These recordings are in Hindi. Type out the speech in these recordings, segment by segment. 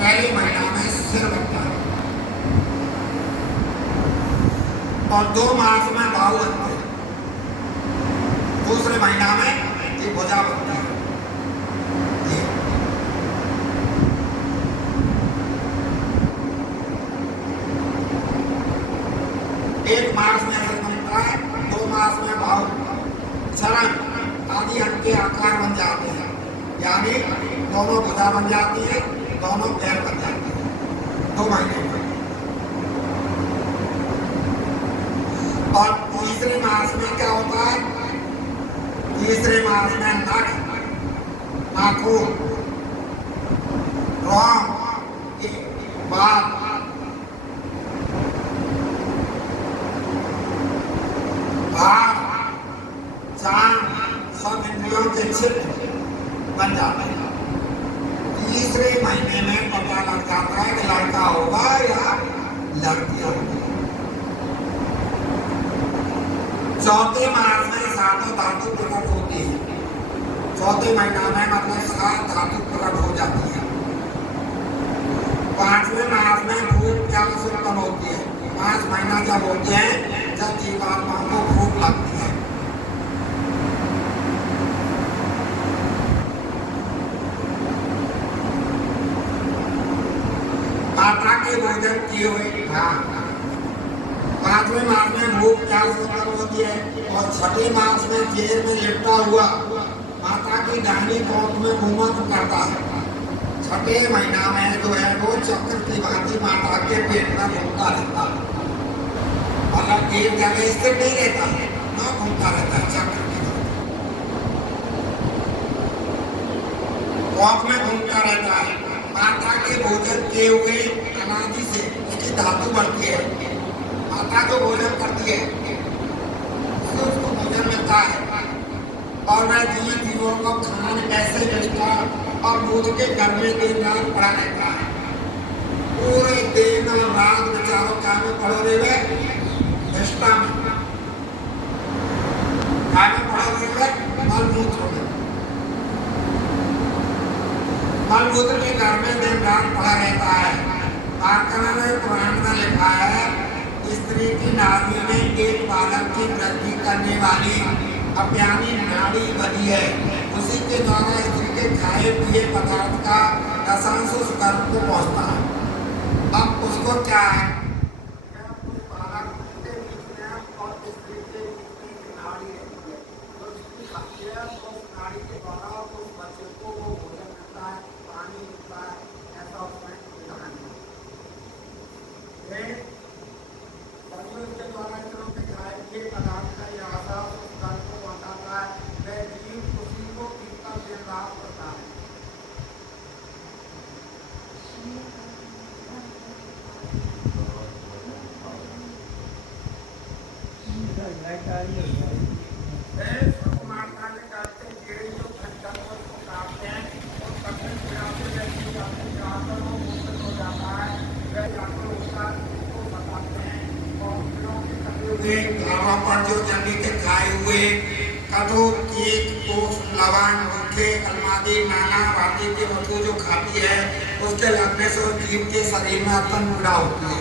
पहले महीना में सिर बनता है और 2 मास में बाहु बनते हैं। दूसरे महीना में ये भुजा बनती है। 1 मास में सिर बनता है, 2 मास में बाहु, चरण आदि अंग के आकार बन जाते हैं, यानी दोनों भुजा बन जाती है, दोनों पैर बन जाते हैं 2 महीने में। और तीसरे मास में क्या होता है? तीसरे मास में नख, नाखून, रोम, बाल, भार, चांद सब इंद्रियों के छिद्र बन जाते हैं। तीसरे महीने में पता लग जाता है कि लड़का होगा या लड़की होगी। चौथे मास में सातों धातु प्रकट होती है। चौथे महीना में मतलब 7 धातु प्रकट हो जाती है। 5वें मास में भूख जल से उत्पन्न होती है। 5 महीना जब होते हैं जब जीवात्माओं को भूख लगती है। माता के भोजन किए हुए 5वें मास में भूख प्यास उत्पन्न होती है और 6ठे मास में जेल में लिपटा हुआ माता की दाहिनी पौध में घूमत करता है। 6ठे महीना में जो है वो चक्र की भांति माता के पेट में घूमता रहता है। मतलब एक जगह स्थिर नहीं रहता है, न घूमता रहता है चक्र की पौध में घूमता रहता है। माता के भोजन किए हुए अनादि से उसकी धातु बढ़ती है। माता जो भोजन करती है उसको भोजन मिलता है और वह जीवों को खान ऐसे बेचता और दूध के घर में दिन रात पड़ा रहता है। पूरे दिन रात बेचारों काम में पड़े रहे निष्ठा में पड़े रहे मलमूत्र के घर में दिन रात पड़ा रहता है। कारखाना में पुराण में लिखा है स्त्री की नाभि में एक बालक की वृद्धि करने वाली अप्यानी नाड़ी बनी है। उसी के द्वारा स्त्री के खाए पिए पदार्थ का रसांश उस गर्भ को पहुंचता है। अब उसको क्या है? पर जो जंगली के खाए हुए कठोर कीट लवण भूखे कलमादी नाना भांति की वस्तु जो खाती है उसके लगने से उस जीव के शरीर में अत्यंत पीड़ा होती है।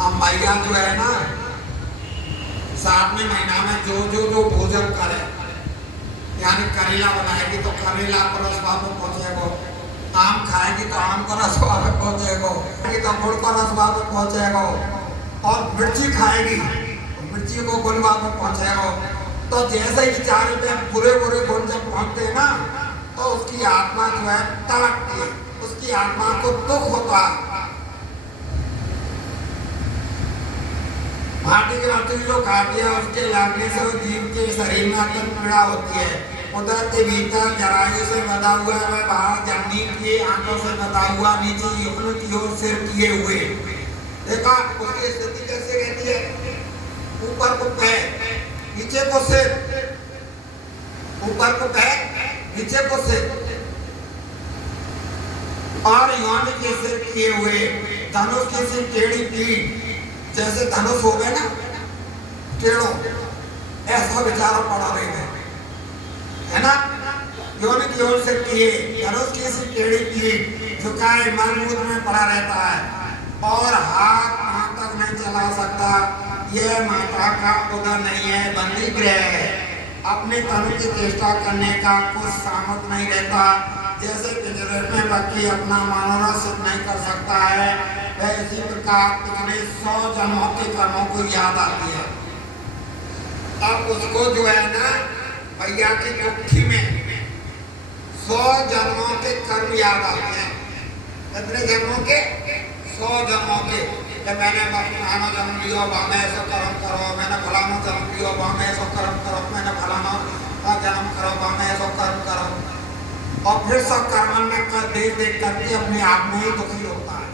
अब मैया जो है ना 7वें महीना में जो भोजन करे, यानी करेला बनाएगी तो करेला को रसवा में पहुंचेगा, आम खाएगी तो आम को रसवा में पहुंचेगा, तो गुड़ को रसवा में पहुंचेगा, और मिर्ची खाएगी मिर्ची को गुलवा में पहुंचेगा। तो जैसे ही 4 रुपये बुरे गुण जब पहुंचते हैं ना तो उसकी आत्मा जो है तड़पती है, उसकी आत्मा को दुख होता है। माटी की मछली जो खाती है उसके लगने से उस जीव के शरीर में अत्यंत पीड़ा होती है। उदर के भीतर जरायु से बंधा हुआ है, बाहर जमनी की आंखों से बंधा हुआ, नीचे युग्म की ओर सिर किए हुए। देखा उसकी स्थिति कैसे रहती है? ऊपर को पैर, नीचे को सिर, ऊपर को पैर, नीचे को सिर, और योनि के सिर किए हुए, धनुष की सी टेढ़ी पीठ, जैसे धनुष हो गए ना टेढ़ो, ऐसा बेचारा पड़ा रहे है ना। योनि की ओर से किए, धनुष की सी टेढ़ी पीठ, झुकाए मलमूद में पड़ा रहता है और हाथ वहां तक नहीं चला सकता। यह माता का उदर नहीं है, बंदी गृह है। अपने तन की चेष्टा करने का कुछ सामर्थ नहीं रहता। जैसे पिंजरे में पक्षी अपना मनोरथ सिद्ध नहीं कर सकता है, वह इसी प्रकार पिछले 100 जन्मों के कर्मों को याद आती है। अब उसको जो है ना भैया की मुट्ठी में 100 जन्मों के कर्म याद आते हैं। कितने जन्मों के? 100 जन्मों के। जब मैंने फलाना जन्म लिया, वहाँ में ऐसा कर्म करो, मैंने फलाना जन्म लिया, वहाँ में ऐसा कर्म करो, मैंने फलाना जन्म करो, वहाँ में ऐसा कर्म करो। और फिर सब कर्म में कर देख देख करके अपने आप में ही दुखी होता है।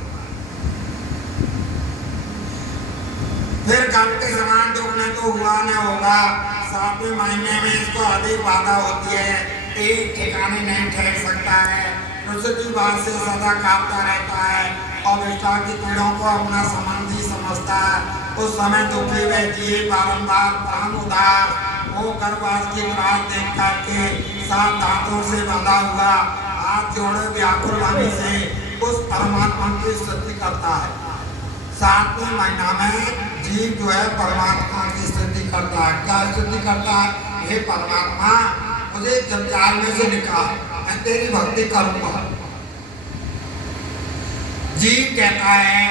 फिर कल के समान दुख ने तो हुआ न होगा। 7वें महीने में इसको अधिक बाधा होती है, एक ठिकाने नहीं ठहर सकता है, प्रसुति बात से सदा कांपता रहता है और विष्ठा की पीड़ों को अपना संबंधी समझता है। उस समय दुखी वह जीव बारंबार प्राण उदार वो गर्भवास की त्रास देख करके 7 दांतों से बंधा हुआ हाथ जोड़े व्याकुल वाणी से उस परमात्मा की स्तुति करता है। 7वें महीना में जीव जो है परमात्मा की स्तुति करता है। क्या स्तुति करता है? हे परमात्मा, मुझे जंजाल में से निकाल, मैं तेरी भक्ति करूंगा। जीव कहता है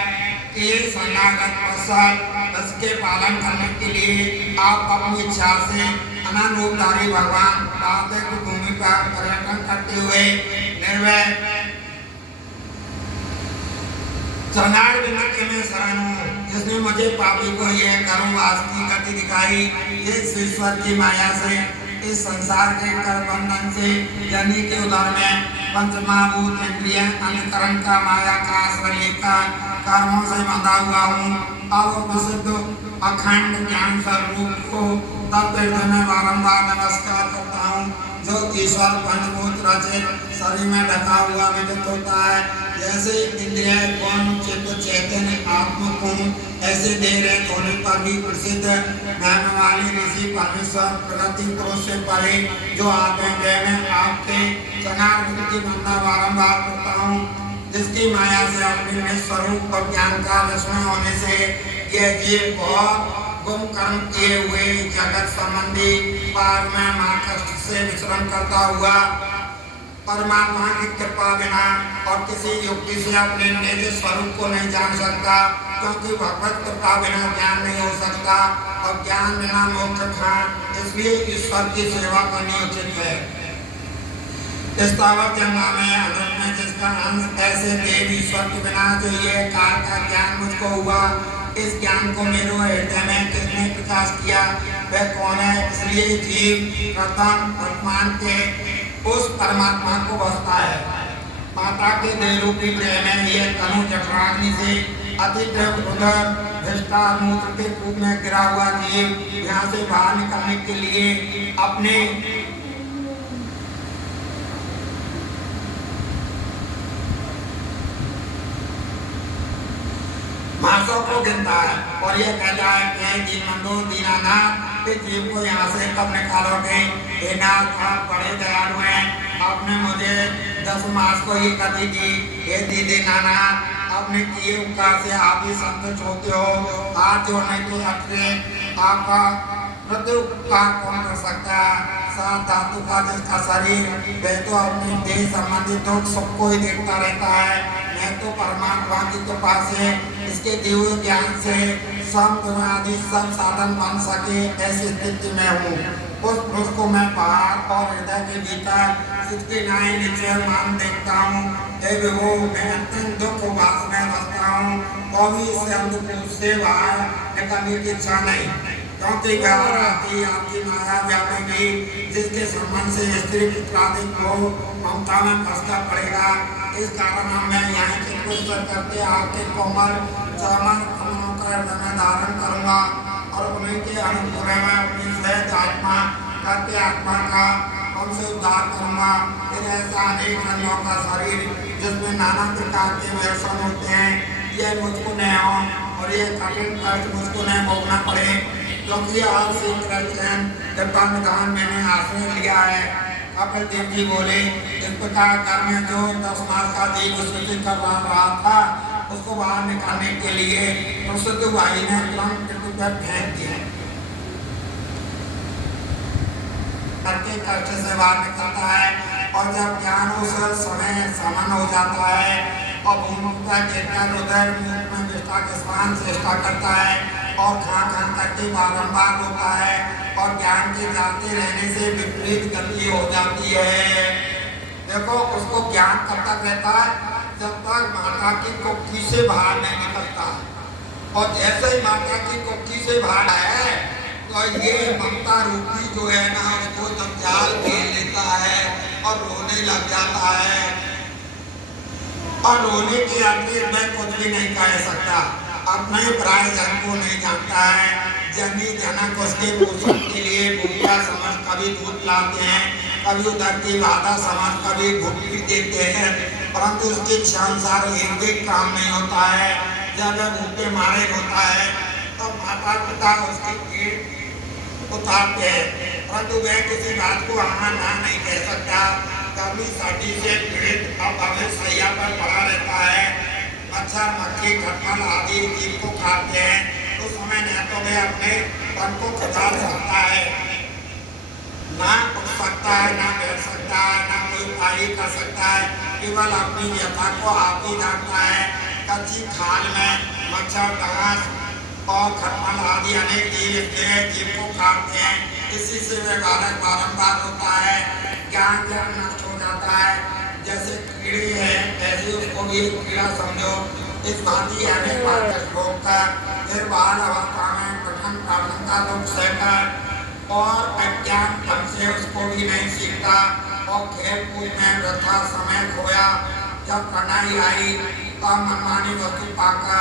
कि शरणागत वत्सल, उसके पालन करने के लिए आप अपनी इच्छा से अनंत रूपधारी भगवान पार्थिव भूमि पर पर्यटन करते हुए निर्भय शरणागत विनय में शरण हूँ, जिसने मुझे पापी को यह गर्भवास की गति दिखाई। इस ईश्वर की माया से, इस संसार के कर बंधन से, जनी के उदर में पंचमहाभूत इंद्रिय अंतकरण का माया का आश्रय लेकर कर्मों से बंधा हुआ हूँ। अब विशुद्ध अखंड ज्ञान स्वरूप को तत्व में बारंबार नमस्कार करता हूँ, जो ईश्वर पंचभूत रचित शरीर में ढका हुआ विदित होता है। जैसे इंद्रिय गुण चित्त चैतन्य आत्मक हूँ, ऐसे देह रहित होने पर भी प्रसिद्ध महिमा वाले ऋषि परमेश्वर प्रगति पुरुष से परे जो आते हैं, आपके शरणागत की वंदना बारंबार करता हूँ, जिसकी माया से अपने स्वरूप और ज्ञान का विस्मय होने से यह जीव बहुत गुम कर्म किए हुए जगत संबंधी पार में महाकष्ट से विचरण करता हुआ परमात्मा की कृपा बिना और किसी युक्ति से अपने निज स्वरूप को नहीं जान सकता, क्योंकि भगवत कृपा बिना ज्ञान नहीं हो सकता और ज्ञान बिना मोक्ष था। इसलिए ईश्वर की सेवा करनी उचित है। स्थावर जन्म में अनंत में जिसका अंश ऐसे देव ईश्वर के बिना जो ये काल का ज्ञान मुझको हुआ, इस ज्ञान को मेरे हृदय में किसने प्रकाश किया, वह कौन है? इसलिए जीव प्रथम वर्तमान के उस परमात्मा को बसता है। माता के देह रूपी गृह में यह तनु जठराग्नि से अतिद्र उदर भ्रष्टा मूत्र के कूप में गिरा हुआ जीव यहाँ से बाहर निकलने के लिए अपने मासों को गिनता है और यह कहता है कि दीनबंधु दीनानाथ, इस जीव को यहाँ से कब निकालोगे? हे नाथ, आप बड़े दयालु हैं, आपने मुझे 10 मास को ये गति दी। हे दीदी नानाथ, आपने किए उपकार से आप ही संतुष्ट होते हो। हाथ जोड़ने के अतिरे आपका प्रति उपकार कौन कर सकता है? 7 धातु का जिसका शरीर, वह तो अपने देह संबंधी दुख सुख को ही देखता रहता है। मैं तो परमात्मा की कृपा से, इसके दिव्य ज्ञान से आदि सब साधन बन सके, ऐसी स्थिति में हूँ। उस पुरुष को मैं बाहर और हृदय के भीतर सिद्धि नाई नीचे मान देखता हूँ। हे विभो, मैं अत्यंत दुख वास में बसता हूँ और भी इससे अंधकूप से बाहर निकलने की इच्छा नहीं, क्योंकि बाहर आती आपकी माया व्यापेगी, जिसके संबंध से स्त्री पुत्रादि को ममता में फंसना पड़ेगा। इस कारण मैं यहाँ चित्त करके आपके कोमल चरण कमलों का हृदय में धारण करूँगा और उन्हीं के अनुग्रह में अपनी सहज आत्मा करके आत्मा का उनसे उद्धार करूँगा। फिर ऐसा अनेक रंगों का शरीर जिसमें नाना प्रकार के व्यसन होते हैं, यह मुझको न हो और ये कठिन कष्ट मुझको न भोगना पड़े, क्योंकि आप श्री कृष्ण कृपा निधान मैंने आश्रय लिया है। कपिल देव जी बोले इस प्रकार घर में जो 10 मास का जीव सृष्टि कर रहा था उसको बाहर निकालने के लिए सरस्वती भाई ने तुरंत पृथ्वी पर फेंक दिया। करके कष्ट से बाहर निकलता है और जब ज्ञान उस समय समान हो जाता है और भूमि पर गिरकर उधर मुख में विष्ठा के समान चेष्टा करता है और खान करके बारंबार होता है और ज्ञान के जाते रहने से विपरीत गति हो जाती है। देखो उसको ज्ञान कब तक रहता है जब तक माता की कुक्की से बाहर नहीं निकलता, और जैसे ही माता की कुक्की से बाहर है तो ये ममता रूपी जो है ना उसको जब जाल घेर लेता है और रोने लग जाता है, और रोने के आगे मैं कुछ भी नहीं कह सकता, अपने पराये जन को नहीं जानता है। जनी जनक उसके पोषण के लिए भूखा समझ कभी दूध लाते हैं, कभी उधर की बाधा समझ कभी भूखी देते हैं, परंतु उसके अनुसार एक भी काम नहीं होता है। जब वह भूखे मारे होता है तो माता पिता उसकी पीठ उतारते हैं, परंतु वह किसी बात को हाँ ना नहीं कह सकता। कभी सर्दी से पीड़ित अब हमें सैया पर पड़ा रहता है, मच्छर मक्खी खटमल आदि जीव को खाते हैं, उस समय न तो वह अपने तन को खचाल सकता है, ना उठ सकता है, ना बैठ सकता है, ना कोई उपाय कर सकता है, केवल अपनी व्यथा को आप ही जानता है। कच्ची खाल में मच्छर डांस और खटमल आदि अनेक जीव को खाते हैं, इसी से वह बारंबार होता है। ज्ञान जब नष्ट हो जाता है, जैसे कीड़ी है ऐसे उसको भी कीड़ा समझो, इस भांति अनेक बार श्लोक का फिर बाल अवस्था में प्रथम प्रार्थना का दुख सहकर और अज्ञान ढंग से उसको भी नहीं सीखता और खेल कूद में वृथा समय खोया। जब कनाई आई तब मनमानी वस्तु पाकर